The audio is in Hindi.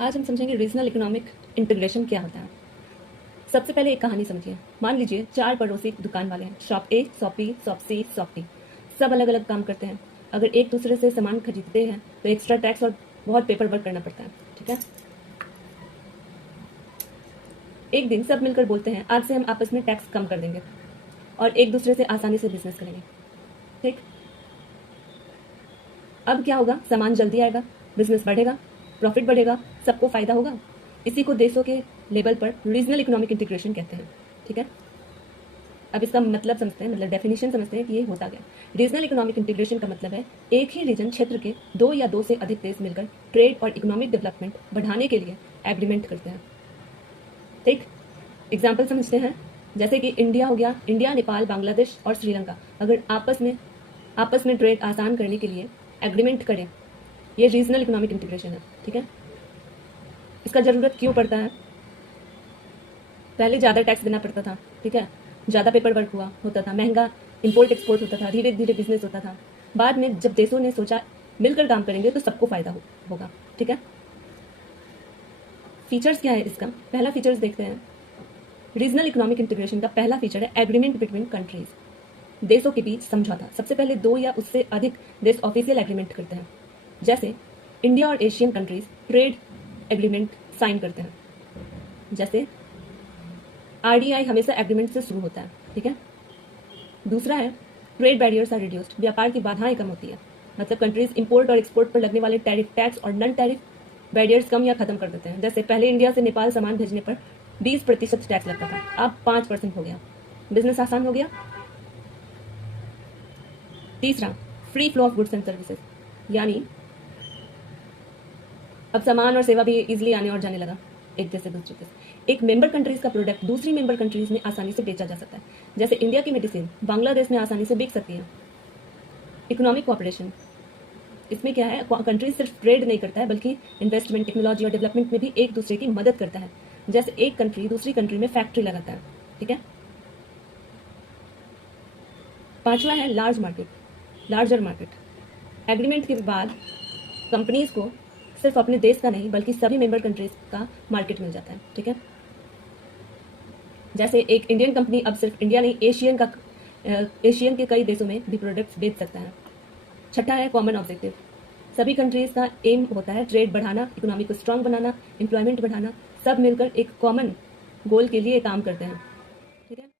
आज हम समझेंगे रीजनल इकोनॉमिक इंटीग्रेशन क्या होता है। सबसे पहले एक कहानी समझिए। मान लीजिए 4 पड़ोसी दुकान वाले हैं, shop A, shop B, shop C, shop D. सब अलग अलग काम करते हैं। अगर एक दूसरे से सामान खरीदते हैं तो एक्स्ट्रा टैक्स और बहुत पेपर वर्क करना पड़ता है। ठीक है। एक दिन सब मिलकर बोलते हैं आज से हम आपस में टैक्स कम कर देंगे और एक दूसरे से आसानी से बिजनेस करेंगे। ठीक। अब क्या होगा, सामान जल्दी आएगा, बिजनेस बढ़ेगा, प्रॉफिट बढ़ेगा, सबको फायदा होगा। इसी को देशों के लेवल पर रीजनल इकोनॉमिक इंटीग्रेशन कहते हैं। ठीक है। अब इसका मतलब समझते हैं, मतलब डेफिनेशन समझते हैं कि ये होता क्या। रीजनल इकोनॉमिक इंटीग्रेशन का मतलब है एक ही रीजन क्षेत्र के 2 या 2 से अधिक देश मिलकर ट्रेड और इकोनॉमिक डेवलपमेंट बढ़ाने के लिए एग्रीमेंट करते हैं। ठीक। एग्जाम्पल समझते हैं, जैसे कि इंडिया हो गया, इंडिया, नेपाल, बांग्लादेश और श्रीलंका अगर आपस में ट्रेड आसान करने के लिए एग्रीमेंट करें, ये रीजनल इकोनॉमिक इंटीग्रेशन है। ठीक है। इसका जरूरत क्यों पड़ता है? पहले ज़्यादा टैक्स देना पड़ता था। ठीक है। ज़्यादा पेपर वर्क होता था, महंगा इंपोर्ट एक्सपोर्ट होता था, धीरे धीरे बिजनेस होता था। बाद में जब देशों ने सोचा मिलकर काम करेंगे तो सबको फायदा होगा। ठीक है। फीचर्स क्या है इसका? पहला फीचर्स देखते हैं। रीजनल इकोनॉमिक इंटीग्रेशन का पहला फीचर है एग्रीमेंट बिटवीन कंट्रीज, देशों के बीच समझौता। सबसे पहले 2 या उससे अधिक देश ऑफिशियल एग्रीमेंट करते हैं। जैसे इंडिया और Asian countries trade agreement sign करते हैं। जैसे आरडीआई हमेशा एग्रीमेंट से शुरू होता है। ठीक है। दूसरा है ट्रेड बैरियर्स आर रिड्यूस्ड, व्यापार की बाधाएं कम होती है। मतलब कंट्रीज इंपोर्ट और एक्सपोर्ट पर लगने वाले टैरिफ, टैक्स और नन टैरिफ बैरियर्स कम या खत्म कर देते हैं। जैसे पहले इंडिया से नेपाल सामान भेजने पर 20% टैक्स लगता था, अब 5% हो गया, बिजनेस आसान हो गया। तीसरा, free flow of goods and services, यानी अब सामान और सेवा भी इजिली आने और जाने लगा एक देश से दूसरे देश। एक मेंबर कंट्रीज का प्रोडक्ट दूसरी मेंबर कंट्रीज में आसानी से बेचा जा सकता है। जैसे इंडिया की मेडिसिन बांग्लादेश में आसानी से बिक सकती है। इकोनॉमिक कोऑपरेशन, इसमें क्या है, कंट्रीज सिर्फ ट्रेड नहीं करता है बल्कि इन्वेस्टमेंट, टेक्नोलॉजी और डेवलपमेंट में भी एक दूसरे की मदद करता है। जैसे एक कंट्री दूसरी कंट्री में फैक्ट्री लगाता है। ठीक है। पांचवा है लार्जर मार्केट। एग्रीमेंट के बाद कंपनीज को सिर्फ अपने देश का नहीं बल्कि सभी मेंबर कंट्रीज का मार्केट मिल जाता है। ठीक है। जैसे एक इंडियन कंपनी अब सिर्फ इंडिया नहीं, एशियन के कई देशों में भी प्रोडक्ट्स बेच सकता है। छठा है कॉमन ऑब्जेक्टिव। सभी कंट्रीज का एम होता है ट्रेड बढ़ाना, इकोनॉमी को स्ट्रांग बनाना, एम्प्लॉयमेंट बढ़ाना। सब मिलकर एक कॉमन गोल के लिए काम करते हैं। ठीक है।